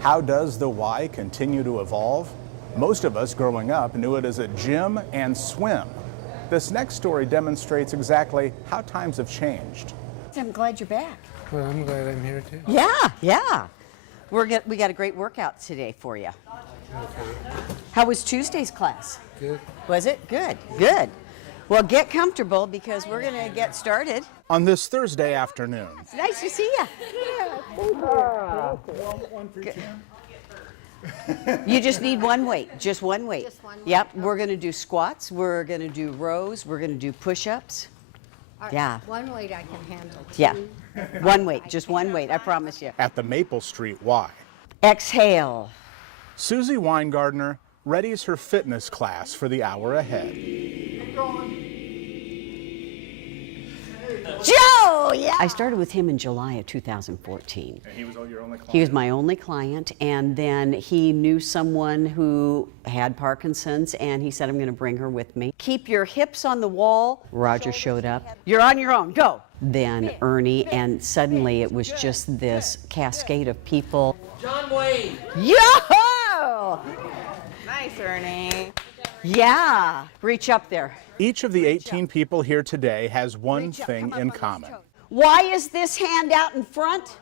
How does the Y continue to evolve? Most of us growing up knew it as a gym and swim. This next story demonstrates exactly how times have changed. I'm glad you're back. Well, I'm glad I'm here too. Yeah. We got a great workout today for you. Okay. How was Tuesday's class? Good. Was it? Good. Well, get comfortable because we're going to get started. On this Thursday afternoon. It's nice to see you. You just need one weight, just one weight. Just one weight. Yep, we're going to do squats, we're going to do rows, we're going to do push-ups. Yeah. One weight I can handle. Yeah, one weight, just one weight, I promise you. At the Maple Street Y. Exhale. Susie Weingartner readies her fitness class for the hour ahead. Joe, yeah! I started with him in July of 2014. And he was your only client? He was my only client, and then he knew someone who had Parkinson's, and he said, I'm going to bring her with me. Keep your hips on the wall. Roger showed up. You're on your own, go! Then Ernie, and suddenly it was just this cascade of people. John Wayne. Yo! Nice, Ernie. Yeah, reach up there. Each of the 18 people here today has one thing in common. Why is this hand out in front?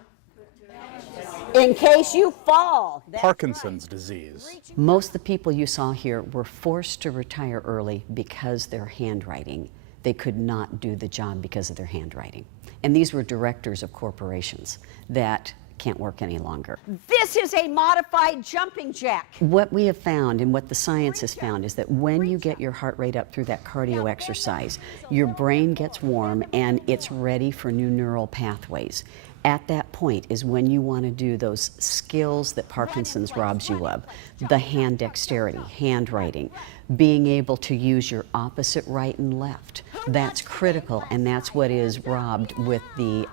In case you fall. Parkinson's disease. Most of the people you saw here were forced to retire early because their handwriting. They could not do the job because of their handwriting. And these were directors of corporations that can't work any longer. This is a modified jumping jack. What we have found and what the science has found is that when you get your heart rate up through that cardio exercise, your brain gets warm and it's ready for new neural pathways. At that point is when you want to do those skills that Parkinson's robs you of. The hand dexterity, handwriting, being able to use your opposite right and left. That's critical, and that's what is robbed with the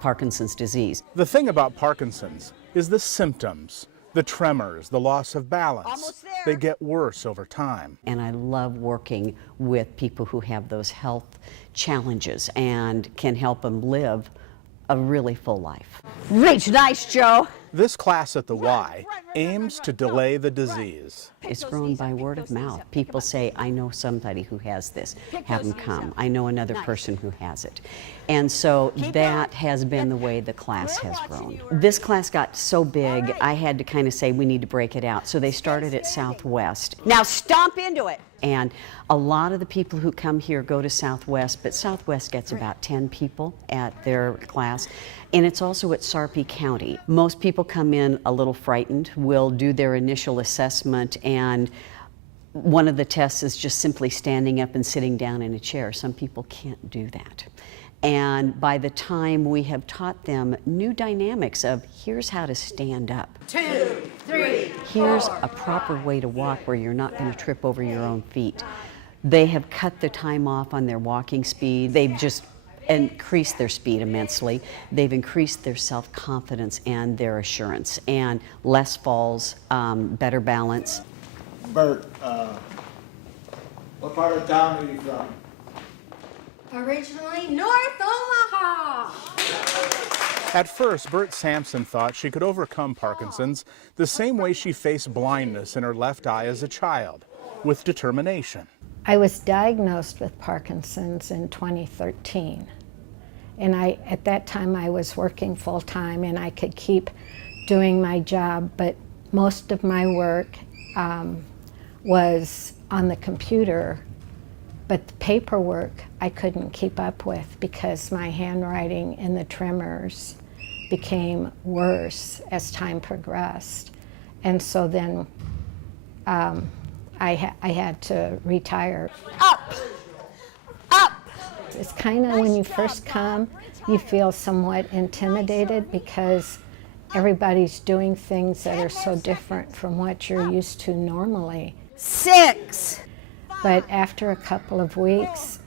Parkinson's disease. The thing about Parkinson's is the symptoms, the tremors, the loss of balance. Almost there. They get worse over time. And I love working with people who have those health challenges and can help them live a really full life. Reach, nice, Joe. This class at the Y aims to delay the disease. It's grown by word of mouth. People say, I know somebody who has this, have them come. I know another person who has it. And so that has been the way the class has grown. This class got so big, I had to kind of say we need to break it out. So they started at Southwest. Now stomp into it. And a lot of the people who come here go to Southwest, but Southwest gets about 10 people at their class. And it's also at Sarpy County. Most people come in a little frightened, will do their initial assessment, and one of the tests is just simply standing up and sitting down in a chair. Some people can't do that. And by the time we have taught them new dynamics of here's how to stand up. 2, 3, Here's a proper way to walk where you're not going to trip over your own feet. They have cut the time off on their walking speed. They've just increased their speed immensely. They've increased their self-confidence and their assurance, and less falls, better balance. Bert, what part of town are you from? Originally North Omaha. At first, Bert Sampson thought she could overcome Parkinson's the same way she faced blindness in her left eye as a child, with determination. I was diagnosed with Parkinson's in 2013. And at that time I was working full-time and I could keep doing my job, but most of my work was on the computer, but the paperwork I couldn't keep up with because my handwriting and the tremors became worse as time progressed. And so then I had to retire. Up! Up! It's kind of when you first come, you feel somewhat intimidated because everybody's doing things that are so different from what you're used to normally. 6! But after a couple of weeks,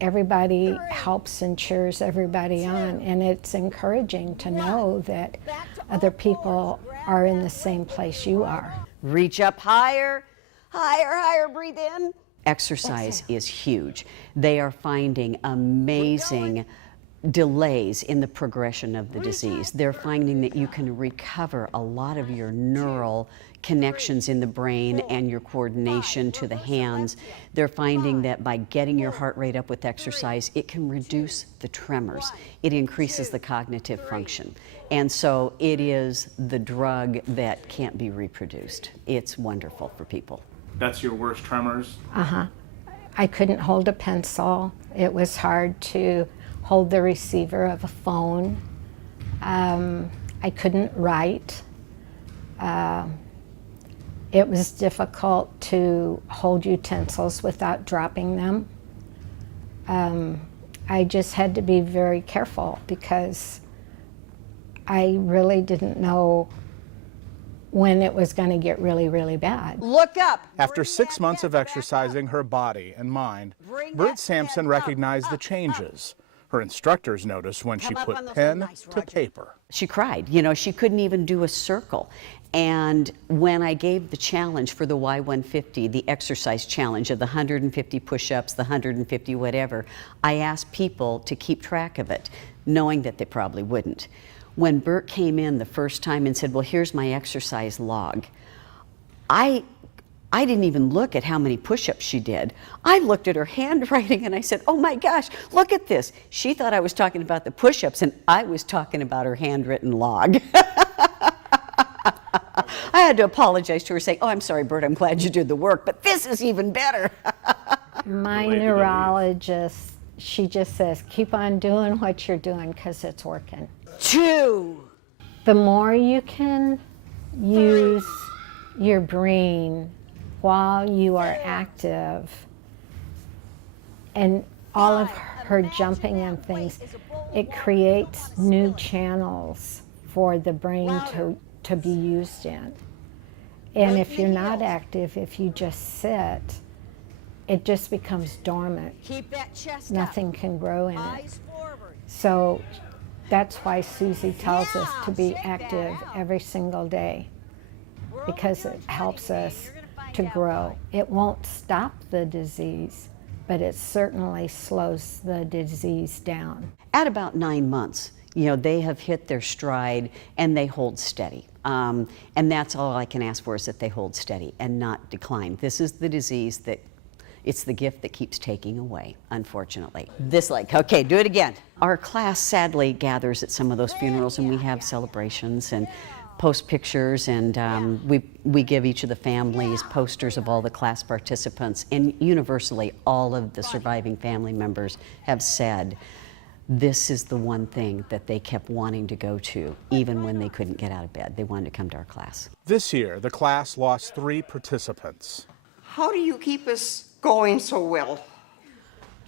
everybody helps and cheers everybody on, and it's encouraging to know that other people are in the same place you are. Reach up higher, higher, higher, breathe in. Exercise is huge. They are finding amazing delays in the progression of the disease. They're finding that you can recover a lot of your neural connections in the brain and your coordination to the hands. They're finding that by getting your heart rate up with exercise, it can reduce the tremors. It increases the cognitive function. And so it is the drug that can't be reproduced. It's wonderful for people. That's your worst tremors? I couldn't hold a pencil. It was hard to hold the receiver of a phone. I couldn't write. It was difficult to hold utensils without dropping them. I just had to be very careful because I really didn't know when it was going to get really, really bad. Look up. After 6 months of exercising her body and mind, Bert Sampson recognized the changes. Her instructors noticed when she put pen to paper. She cried. You know, she couldn't even do a circle. And when I gave the challenge for the Y150, the exercise challenge of the 150 push-ups, the 150 whatever, I asked people to keep track of it, knowing that they probably wouldn't. When Bert came in the first time and said, well, here's my exercise log, I didn't even look at how many push-ups she did. I looked at her handwriting and I said, oh my gosh, look at this. She thought I was talking about the push-ups and I was talking about her handwritten log. I had to apologize to her, saying, oh, I'm sorry, Bert, I'm glad you did the work, but this is even better. My neurologist, she just says, keep on doing what you're doing because it's working. 2. The more you can use your brain while you are active, and all of her jumping and things, it creates new channels for the brain to be used in. And if you're not active, if you just sit, it just becomes dormant. Keep that chest Nothing can grow in it. So that's why Susie tells us to be active every single day, because it helps us to grow. It won't stop the disease, but it certainly slows the disease down. At about 9 months, you know, they have hit their stride and they hold steady. And that's all I can ask for, is that they hold steady and not decline. This is the disease that, it's the gift that keeps taking away, unfortunately. This leg, okay, do it again. Our class sadly gathers at some of those funerals, and we have celebrations and post pictures, and we give each of the families posters of all the class participants, and universally all of the surviving family members have said this is the one thing that they kept wanting to go to, even when they couldn't get out of bed. They wanted to come to our class. This year, the class lost 3 participants. How do you keep us going so well?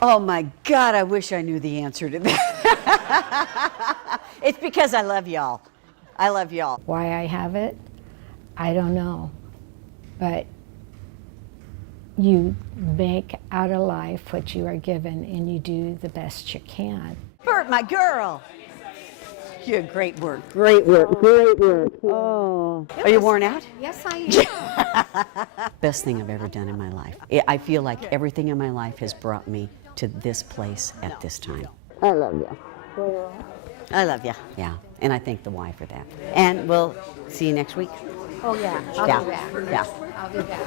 Oh my God, I wish I knew the answer to that. It's because I love y'all. I love y'all. Why I have it, I don't know. But you make out of life what you are given, and you do the best you can. Bert, my girl. You did great work. Great work. Great work. Oh. Are you worn out? Yes, I am. Best thing I've ever done in my life. I feel like everything in my life has brought me to this place at this time. I love you. I love you. Yeah, and I thank the Y for that. And we'll see you next week. Oh, yeah. I'll Yeah. be back. Yeah. I'll be back.